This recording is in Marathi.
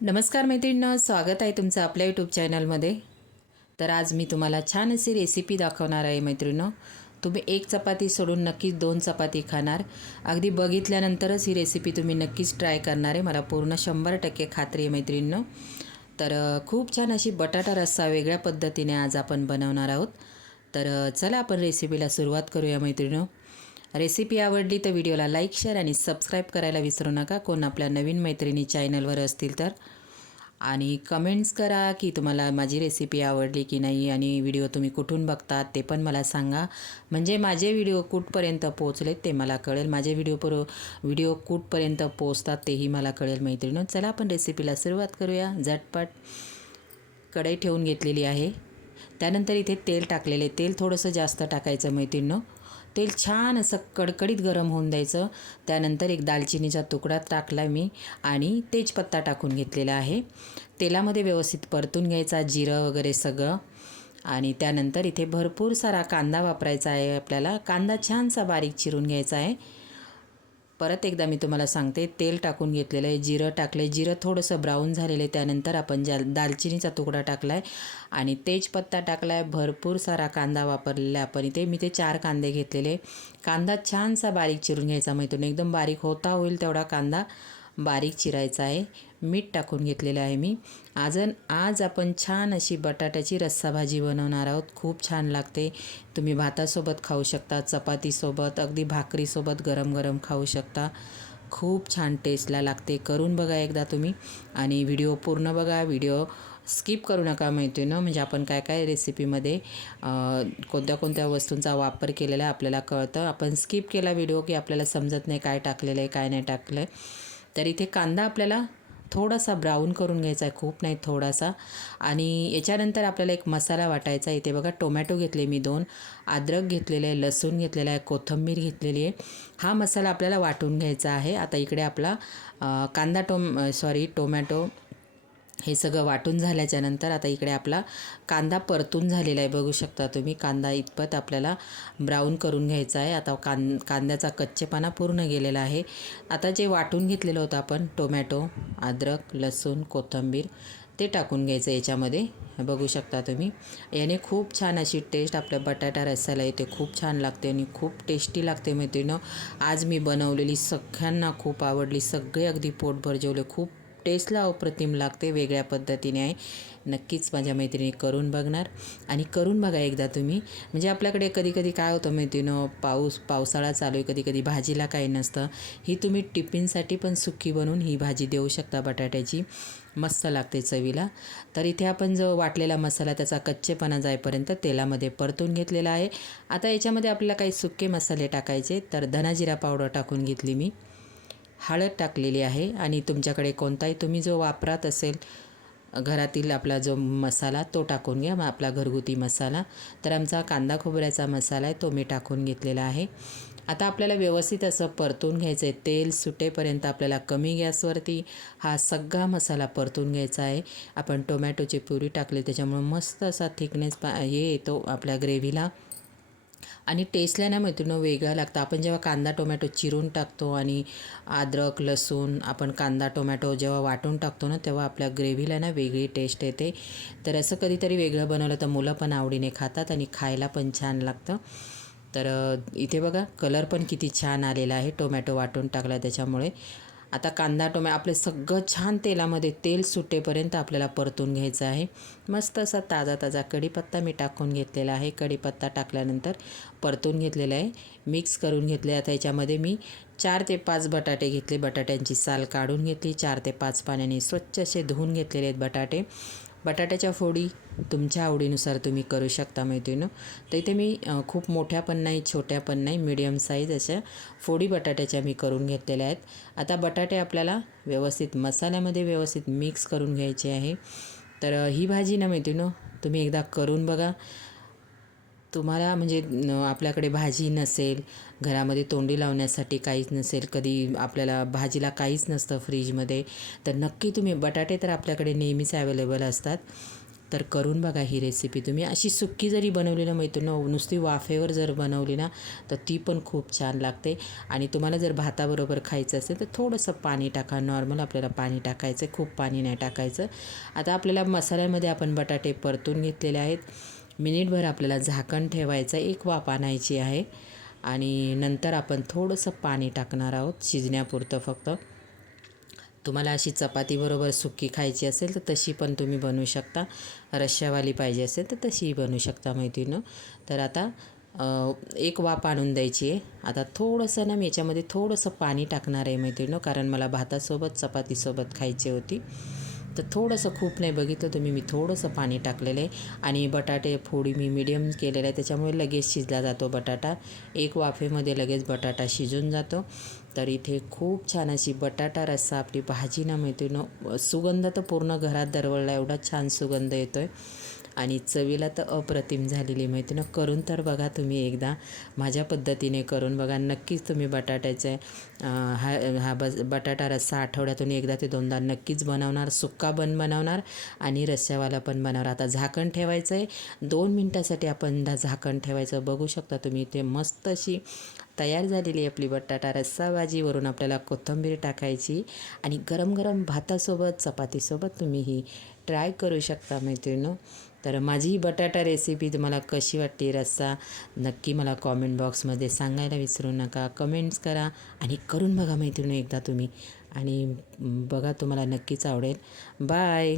नमस्कार मैत्रिणींनो, स्वागत आहे तुमचं आपल्या यूट्यूब चॅनलमध्ये। तर आज मी तुम्हाला छान अशी रेसिपी दाखवणार आहे मैत्रिणींनो। तुम्ही एक चपाती सोडून नक्कीच 2 चपाती खाणार। अगदी बघितल्यानंतरच ही रेसिपी तुम्ही नक्कीच ट्राय करणार आहे, मला पूर्ण 100% खात्री आहे मैत्रिणींनो। तर खूप छान अशी बटाटा रस्सा वेगळ्या पद्धतीने आज आपण बनवणार आहोत। तर चला आपण रेसिपीला सुरुवात करूया मैत्रिणींनो। रेसिपी आवडली तर व्हिडिओला लाईक, शेअर आणि सबस्क्राईब करायला विसरू नका, कोण आपल्या नवीन मैत्रिणी चॅनलवर असतील तर। आणि कमेंट्स करा की तुम्हाला माझी रेसिपी आवडली की नाही आणि व्हिडिओ तुम्ही कुठून बघतात ते पण मला सांगा, म्हणजे माझे व्हिडिओ कुठपर्यंत पोहोचलेत ते मला कळेल, माझे व्हिडिओ कुठपर्यंत पोहोचतात तेही मला कळेल मैत्रिणींनो। चला आपण रेसिपीला सुरुवात करूया। झटपट कढई ठेवून घेतलेली आहे, त्यानंतर इथे तेल टाकलेले, तेल थोडंसं जास्त टाकायचं मैत्रिणींनो। तेल छान असं कडकडीत गरम होऊन द्यायचं। त्यानंतर एक दालचिनीचा तुकडा टाकला मी आणि तेजपत्ता टाकून घेतलेला आहे। तेलामध्ये व्यवस्थित परतून घ्यायचा, जिरं वगैरे सगळं। आणि त्यानंतर इथे भरपूर सारा कांदा वापरायचा आहे आपल्याला, कांदा छानसा बारीक चिरून घ्यायचा आहे। परत एकदा मी तुम्हाला सांगते, तेल टाकून घेतलेलं आहे, जिरं टाकले, जिरं थोडंसं ब्राऊन झालेलं आहे। त्यानंतर आपण दालचिनीचा तुकडा टाकला आहे आणि तेजपत्ता टाकला आहे। भरपूर सारा कांदा वापरलेला आहे आपण इथे, मी ते 4 कांदे घेतलेले। कांदा छानसा बारीक चिरून घ्यायचा मैत्रिणी, एकदम बारीक होता होईल तेवढा कांदा बारीक चिरायचा आहे। मीठ टाकून घेतलेलं आहे मी। आज आपण छान अशी बटाट्याची रस्सा भाजी बनवणार आहोत, खूप छान लागते। तुम्ही भातासोबत खाऊ शकता, चपातीसोबत, अगदी भाकरीसोबत गरम गरम खाऊ शकता, खूप छान टेस्टला लागते। करून बघा एकदा तुम्ही आणि व्हिडिओ पूर्ण बघा, व्हिडिओ स्किप करू नका मैत्रिणींनो, म्हणजे आपण काय काय रेसिपीमध्ये कोणत्या कोणत्या वस्तूंचा वापर केलेला आहे आपल्याला कळतं। आपण स्किप केला व्हिडिओ की आपल्याला समजत नाही काय टाकलेलं आहे काय नाही टाकलं आहे। तर इथे कांदा आपल्याला थोडासा ब्राऊन करून घ्यायचा आहे, खूप नाही थोडासा। आणि याच्यानंतर आपल्याला एक मसाला वाटायचा। इथे बघा टोमॅटो घेतले मी 2, अद्रक घेतलेलं आहे, लसूण घेतलेला आहे, कोथिंबीर घेतलेली आहे। हा मसाला आपल्याला वाटून घ्यायचा आहे। आता इकडे आपला टोमॅटो हे सगळं वाटून झाल्याच्यानंतर आता इकडे आपला कांदा परतून झालेला आहे, बघू शकता तुम्ही। कांदा इतपत आपल्याला ब्राऊन करून घ्यायचा आहे। आता कांद्याचा कच्चेपणा पूर्ण गेलेला आहे। आता जे वाटून घेतलेलं होतं आपण, टोमॅटो, अद्रक, लसूण, कोथिंबीर, ते टाकून घ्यायचं याच्यामध्ये, बघू शकता तुम्ही। याने खूप छान अशी टेस्ट आपल्या बटाटा रस्स्याला येते, खूप छान लागते आणि खूप टेस्टी लागते मैत्रिणींनो। आज मी बनवलेली सगळ्यांना खूप आवडली, सगळे अगदी पोटभर जेवले, खूप टेस्टला अप्रतिम लागते, वेगळ्या पद्धतीने आहे। नक्कीच माझ्या मैत्रिणी करून बघणार आणि करून बघा एकदा तुम्ही, म्हणजे आपल्याकडे कधी कधी काय होतं मैत्रिणींनो, पावसाळा चालू आहे, कधी कधी भाजीला काही नसतं। ही तुम्ही टिफिनसाठी पण सुकी बनवून ही भाजी देऊ शकता बटाट्याची, मस्त लागते चवीला। तर इथे आपण जो वाटलेला मसाला त्याचा कच्चेपणा जाईपर्यंत तेलामध्ये परतून घेतलेला आहे। आता याच्यामध्ये आपल्याला काही सुके मसाले टाकायचे, तर धना-जिरा पावडर टाकून घेतली मी, हळद टाकलेली आहे आणि तुमच्याकडे कोणताही तुम्ही जो वापरात असेल घरातील आपला जो मसाला तो टाकून घ्या, आपला घरगुती मसाला। तर आमचा कांदा खोबऱ्याचा मसाला आहे तो मी टाकून घेतलेला आहे। आता आपल्याला व्यवस्थित असं परतून घ्यायचं आहे, तेल सुटेपर्यंत आपल्याला कमी गॅसवरती हा सगळा मसाला परतून घ्यायचा आहे। आपण टोमॅटोची प्युरी टाकली त्याच्यामुळे मस्त असा थिकनेस येतो आपल्या ग्रेव्हीला आणि टेस्टला ना मैत्रिणींनो वेगळा लागतं। आपण जेव्हा कांदा टोमॅटो चिरून टाकतो आणि अद्रक लसूण आपण कांदा टोमॅटो जेव्हा वाटून टाकतो ना, तेव्हा आपल्या ग्रेव्हीला ना वेगळी टेस्ट येते। तर असं कधीतरी वेगळं बनवलं तर मुलं पण आवडीने खातात आणि खायला पण छान लागतं। तर इथे बघा कलर पण किती छान आलेला आहे, टोमॅटो वाटून टाकला त्याच्यामुळे। आता कांदा आपलं सगळं छान तेलामध्ये तेल सुटेपर्यंत आपल्याला परतून घ्यायचं आहे। मस्त असा ताजा ताजा कढीपत्ता मी टाकून घेतलेला आहे, कढीपत्ता टाकल्यानंतर परतून घेतलेला आहे, मिक्स करून घेतले। आता याच्यामध्ये मी 4 ते 5 बटाटे घेतले, बटाट्यांची साल काढून घेतली, 4 ते 5 पाण्याने स्वच्छ असे धुवून घेतलेले आहेत बटाटे। बटाट्याच्या फोडी तुमच्या आवडीनुसार तुम्ही करू शकता मैत्रिणींनो। तर इथे मी खूप मोठ्या पण नाही छोट्या पण नाही, मीडियम साईज अशा फोडी बटाट्याच्या मी करून घेतलेल्या आहेत। आता बटाटे आपल्याला व्यवस्थित मसाल्यामध्ये व्यवस्थित मिक्स करून घ्यायचे आहे। तर ही भाजी ना मैत्रिणींनो तुम्ही एकदा करून बघा। तुम्हाला म्हणजे आपल्याकडे भाजी नसेल, घरामध्ये तोंडी लावण्यासाठी काहीच नसेल, कधी आपल्याला भाजीला काहीच नसतं फ्रीजमध्ये, तर नक्की तुम्ही बटाटे तर आपल्याकडे नेहमीच अवेलेबल असतात, तर करून बघा ही रेसिपी तुम्ही. अशी सुक्की जरी बनवली ना मैत्रिणींनो, नुसती वाफेवर जर बनवली ना तर ती पण खूप छान लागते. आणि तुम्हाला जर भाताबरोबर खायचं असेल तर थोडंसं पाणी टाका, नॉर्मल आपल्याला पाणी टाकायचं आहे, खूप पाणी नाही टाकायचं. आता आपल्याला मसाल्यामध्ये आपण बटाटे परतून घेतलेले आहेत. मिनिटभर आपल्याला झाकण ठेवायचं, एक वाफ आणायची आहे आणि नंतर आपण थोडंसं पाणी टाकणार आहोत शिजण्यापुरतं फक्त. तुम्हाला अशी चपातीबरोबर सुक्की खायची असेल तर तशी पण तुम्ही बनवू शकता, रश्श्यावाली पाहिजे असेल तर तशीही बनवू शकता मैत्रिणींनो. तर आता एक वाफ आणून द्यायची आहे. आता थोडंसं ना मी याच्यामध्ये थोडंसं पाणी टाकणार आहे मैत्रिणींनो, कारण मला भातासोबत चपातीसोबत खायची होती. तर थोडंसं, खूप नाही बघितलं तुम्ही, मी थोडंसं पाणी टाकलेलं आहे. आणि बटाटे फोडी मी मीडियम केलेलं आहे, त्याच्यामुळे लगेच शिजला जातो बटाटा. एक वाफेमध्ये लगेच बटाटा शिजून जातो. तर इथे खूप छान अशी बटाटा रस्सा आपली भाजी ना मैत्रिणींनो, सुगंध तर पूर्ण घरात दरवळला, एवढा छान सुगंध येतो आहे आणि चवीला तर अप्रतिम झालेली मैत्रिणींनो. करून तर बघा तुम्ही एकदा, माझ्या पद्धतीने करून बघा. नक्कीच तुम्ही बटाट्याचे बटाटा रस्सा आठवड्यातून एकदा ते दोनदा नक्कीच बनवणार. सुक्का बनवणार आणि रस्स्यावाला पण बनवणार. आता झाकण ठेवायचं आहे 2 मिनटासाठी, आपण झाकण ठेवायचं. बघू शकता तुम्ही इथे मस्त अशी तयार झालेली आपली बटाटा रस्सा भाजी. वरून आपल्याला कोथिंबीर टाकायची आणि गरम गरम भातासोबत चपातीसोबत तुम्ही ही ट्राय करू शकता मैत्रिणींनो. तर माझी ही बटाटा रेसिपी तुम्हाला कशी वाटते, रस्सा, नक्की मला कॉमेंट बॉक्समध्ये सांगायला विसरू नका. कमेंट्स करा आणि करून बघा मैत्रिणींनो एकदा तुम्ही, आणि बघा तुम्हाला नक्कीच आवडेल. बाय.